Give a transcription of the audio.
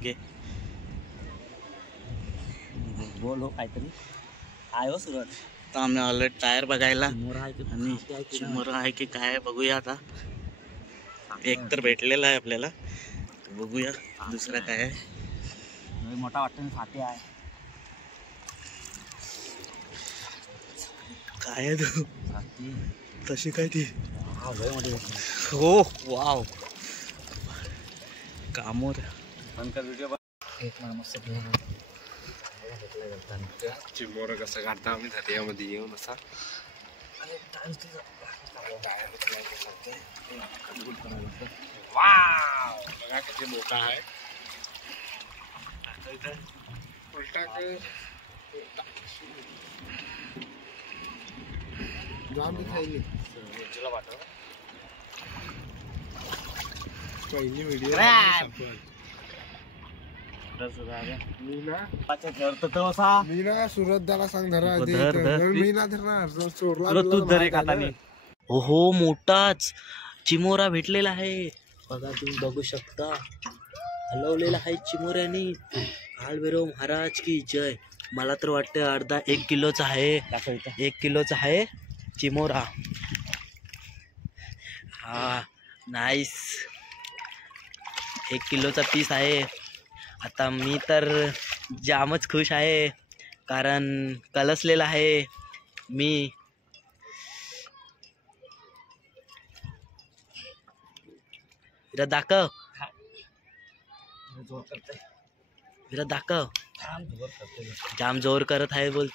घे बोलो काहीतरी आहे हो सुरुवात. आता आम्ही आलो टायर बघायला आणि चिमोरा आहे की काय बघूया. आता एक तर भेटलेला आहे आपल्याला, बघूया दुसरा काय आहे. मोठा वाटतं फाटे आहे. काय आहे तू तशी काय ती. हो वाव कामोर एक मस्त चिमोरा कसं काढता आम्ही धर्यामध्ये येऊन असा बघा किती मोठा आहे. उलटा पहिली व्हिडिओ मी ना सुरत दाला सांग धरा मी ना धरणार चोरला तू दर एक हाताने. हो मोठाच चिमोरा भेटलेला आहे बघा, तुम्ही बघू शकता. हलवलेला आहे चिमोऱ्याने. काळभैरव महाराज की जय. मला तर वाटतं अर्धा 1 किलोचा आहे. 1 किलोचा आहे चिमोरा. हा नाईस 1 किलोचा पीस आहे. आता मी तर जामच खुश आहे कारण कलसलेला आहे मी. विरा दाखव, विरा दाखव. जाम जोर करत आहे बोल.